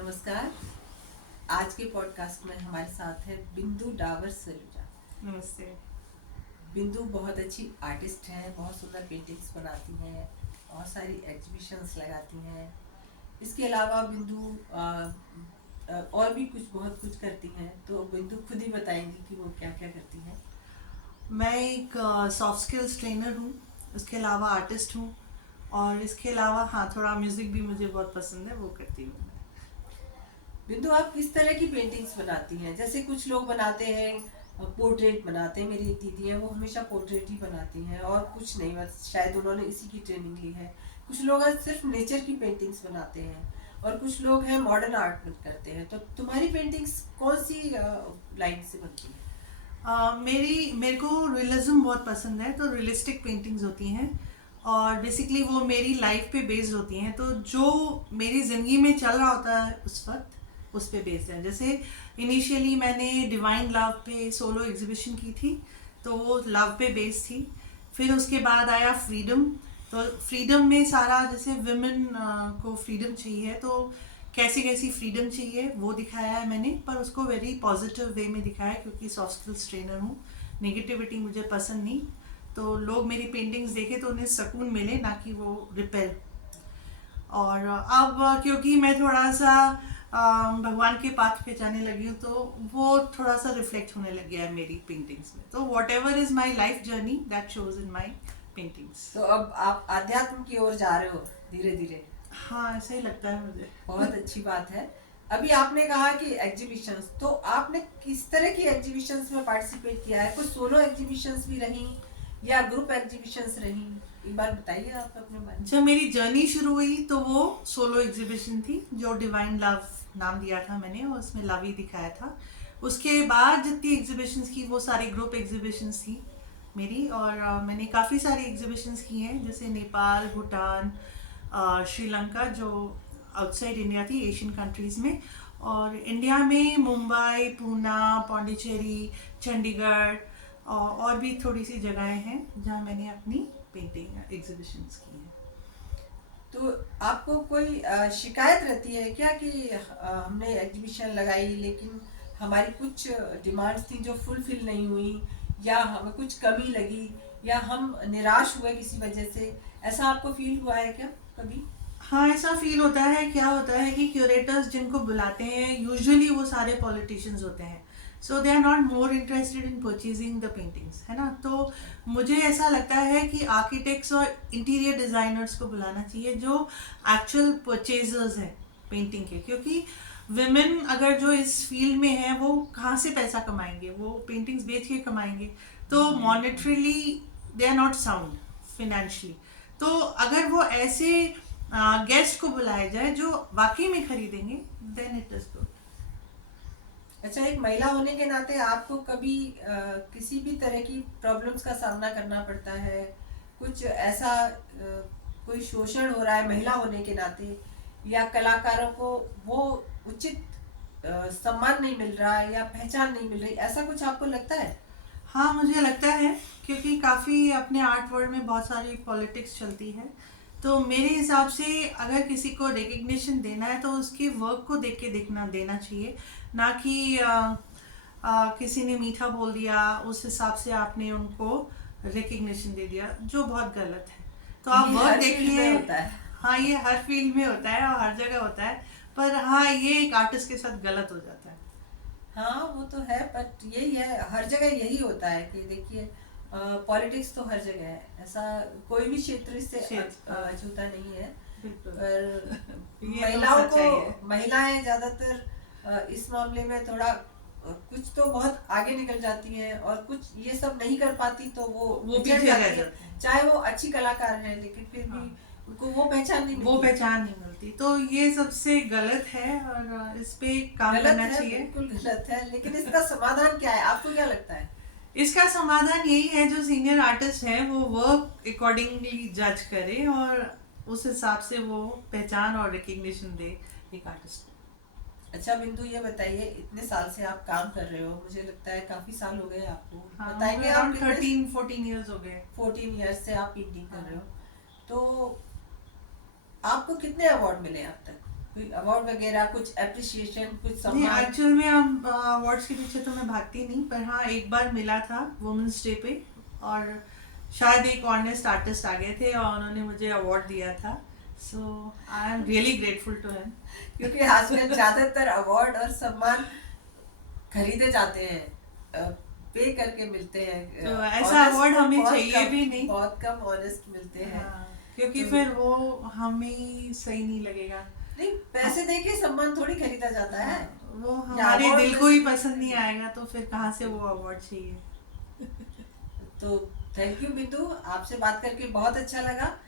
नमस्कार। आज के पॉडकास्ट में हमारे साथ है बिंदु डावर सलूजा। नमस्ते। बिंदु बहुत अच्छी आर्टिस्ट हैं, बहुत सुंदर पेंटिंग्स बनाती हैं, बहुत सारी एग्जीबिशंस लगाती हैं। इसके अलावा बिंदु और भी बहुत कुछ करती हैं। तो बिंदु खुद ही बताएंगी कि वो क्या क्या करती हैं। मैं एक सॉफ्ट स्किल्स ट्रेनर हूँ, इसके अलावा आर्टिस्ट हूँ, और इसके अलावा हाँ थोड़ा म्यूज़िक भी मुझे बहुत पसंद है, वो करती हूँ मैं। बिंदु, आप किस तरह की पेंटिंग्स बनाती हैं? जैसे कुछ लोग बनाते हैं, पोर्ट्रेट बनाते हैं। मेरी एक दीदी है, वो हमेशा पोर्ट्रेट ही बनाती हैं और कुछ नहीं, बस शायद उन्होंने इसी की ट्रेनिंग ली है। कुछ लोग आज सिर्फ नेचर की पेंटिंग्स बनाते हैं और कुछ लोग हैं मॉडर्न आर्ट करते हैं। तो तुम्हारी पेंटिंग्स कौन सी लाइन से बनती है? मेरे को रियलिज्म बहुत पसंद है, तो रियलिस्टिक पेंटिंग्स होती हैं और बेसिकली वो मेरी लाइफ पे बेस्ड होती हैं। तो जो मेरी ज़िंदगी में चल रहा होता है उस वक्त उस पे बेस्ड है। जैसे इनिशियली मैंने डिवाइन लव पे सोलो एग्जीबिशन की थी, तो वो लव पे बेस्ड थी। फिर उसके बाद आया फ्रीडम। तो फ्रीडम में सारा जैसे विमेन को फ्रीडम चाहिए, तो कैसी कैसी फ्रीडम चाहिए वो दिखाया है मैंने, पर उसको वेरी पॉजिटिव वे में दिखाया है, क्योंकि सॉफ्ट स्किल्स ट्रेनर हूँ। नेगेटिविटी मुझे पसंद नहीं, तो लोग मेरी पेंटिंग्स देखे तो उन्हें सुकून मिले, ना कि वो रिपेल। और अब क्योंकि मैं थोड़ा सा भगवान के पाथ पे जाने लगी हूँ, तो वो थोड़ा सा रिफ्लेक्ट होने लग गया है मेरी पेंटिंग्स में। तो what ever is my life journey that shows in my paintings. तो अब आप आध्यात्म की ओर जा रहे हो धीरे धीरे। हाँ, ऐसा ही लगता है मुझे। बहुत अच्छी बात है। अभी आपने कहा कि एग्जीबिशंस, तो आपने किस तरह की एग्जीबिशंस में पार्टिसिपेट किया है? कुछ सोलो एग्जीबिशंस भी रही या ग्रुप एग्जीबिशंस रही? एक बार बताइए आप अपने बारे में। जब मेरी जर्नी शुरू हुई तो वो सोलो एग्जीबिशन थी, जो डिवाइन लव नाम दिया था मैंने, और उसमें लव ही दिखाया था। उसके बाद जितनी एग्जीबिशंस की वो सारी ग्रुप एग्जीबिशंस थी मेरी। और मैंने काफ़ी सारी एग्जीबिशंस की हैं, जैसे नेपाल, भूटान, श्रीलंका, जो आउटसाइड इंडिया थी, एशियन कंट्रीज़ में। और इंडिया में मुंबई, पूना, पौंडीचेरी, चंडीगढ़, और भी थोड़ी सी जगहें हैं जहाँ मैंने अपनी पेंटिंग एग्जीबिशंस की हैं। तो आपको कोई शिकायत रहती है क्या कि हमने एग्जीबिशन लगाई लेकिन हमारी कुछ डिमांड्स थी जो फुलफिल नहीं हुई, या हमें कुछ कमी लगी, या हम निराश हुए किसी वजह से? ऐसा आपको फील हुआ है क्या कभी? हाँ, ऐसा फील होता है। क्या होता है कि क्यूरेटर्स जिनको बुलाते हैं यूजुअली वो सारे पॉलिटिशियंस होते हैं, so they are not more interested in purchasing the paintings, है ना। तो मुझे ऐसा लगता है कि आर्किटेक्ट्स और इंटीरियर डिज़ाइनर्स को बुलाना चाहिए, जो एक्चुअल परचेजर्स हैं पेंटिंग के। क्योंकि विमेन अगर जो इस फील्ड में है, वो कहाँ से पैसा कमाएंगे? वो पेंटिंग्स बेच के कमाएंगे। तो monetarily they are not sound financially. तो अगर वो ऐसे गेस्ट को बुलाया जाए जो वाकई में खरीदेंगे, देन इट इज गुड। अच्छा, एक महिला होने के नाते आपको कभी किसी भी तरह की प्रॉब्लम्स का सामना करना पड़ता है? कुछ ऐसा कोई शोषण हो रहा है महिला होने के नाते, या कलाकारों को वो उचित सम्मान नहीं मिल रहा है या पहचान नहीं मिल रही, ऐसा कुछ आपको लगता है? हाँ, मुझे लगता है, क्योंकि काफ़ी अपने आर्ट वर्ल्ड में बहुत सारी पॉलिटिक्स चलती है। तो मेरे हिसाब से अगर किसी को रिकग्निशन देना है तो उसके वर्क को देख के देखना देना चाहिए, ना कि किसी ने मीठा बोल दिया उस हिसाब से आपने उनको रिकग्निशन दे दिया, जो बहुत गलत है। तो आप ये वर्क हर फील्ड में देखिए। होता है। हाँ, ये हर फील्ड में होता है और हर जगह होता है, पर हाँ, ये एक आर्टिस्ट के साथ गलत हो जाता है। हाँ, वो तो है, बट यही है, हर जगह यही होता है कि देखिए, पॉलिटिक्स तो हर जगह है। ऐसा कोई भी क्षेत्र इससे हाँ, अछूता नहीं है। बिल्कुल। पर ये तो महिलाओं सच्चाई है। को, महिलाएं ज्यादातर इस मामले में थोड़ा कुछ तो बहुत आगे निकल जाती हैं और कुछ ये सब नहीं कर पाती, तो वो वो पिछड़ पीछे जाती रह हैं। जाते हैं। चाहे वो अच्छी कलाकार हैं, लेकिन फिर भी हाँ, उनको वो पहचान नहीं वो मिलती। पहचान नहीं मिलती, तो ये सबसे गलत है और इस पे काम गलत करना है, चाहिए। बिल्कुल गलत है, लेकिन इसका समाधान क्या है? आपको क्या लगता है? इसका समाधान यही है, जो सीनियर आर्टिस्ट है वो वर्क अकॉर्डिंगली जज करे और उस हिसाब से वो पहचान और रिकग्निशन दे एक आर्टिस्ट को। अच्छा बिंदु, ये बताइए, इतने साल से आप काम कर रहे हो, मुझे लगता है काफी साल हो गए आपको। हाँ, बताएंगे आप अराउंड कितने? 13-14 ईयर्स हो गए। 14 ईयर्स से आप पेंटिंग कर हाँ। रहे हो। तो आपको कितने अवार्ड मिले अब तक? कोई अवार्ड वगैरह, कुछ एप्रिसिएशन, कुछ नहीं, सम्मान? एक्चुअल में हम अवार्ड्स के पीछे तो मैं भागती नहीं, पर हाँ एक बार मिला था वुमेंस डे पे, और शायद एक ऑनेस्ट आर्टिस्ट आ गए थे और उन्होंने मुझे अवार्ड दिया था, so I am really grateful to him. क्योंकि आजकल ज्यादातर अवार्ड और सम्मान खरीदे जाते हैं, पे करके मिलते हैं। तो ऐसा Honest अवार्ड तो हमें बहुत चाहिए कम, भी नहीं। बहुत कम ऑनेस्ट मिलते हैं। हाँ, क्योंकि तो फिर वो हमें सही नहीं लगेगा। नहीं, पैसे दे के सम्मान थोड़ी खरीदा जाता है। हाँ, वो या हमारे award दिल में को ही से- पसंद नहीं आएगा तो फिर कहाँ से वो अवार्ड चाहिए। तो थैंक यू बिंदु, आपसे बात करके बहुत अच्छा लगा।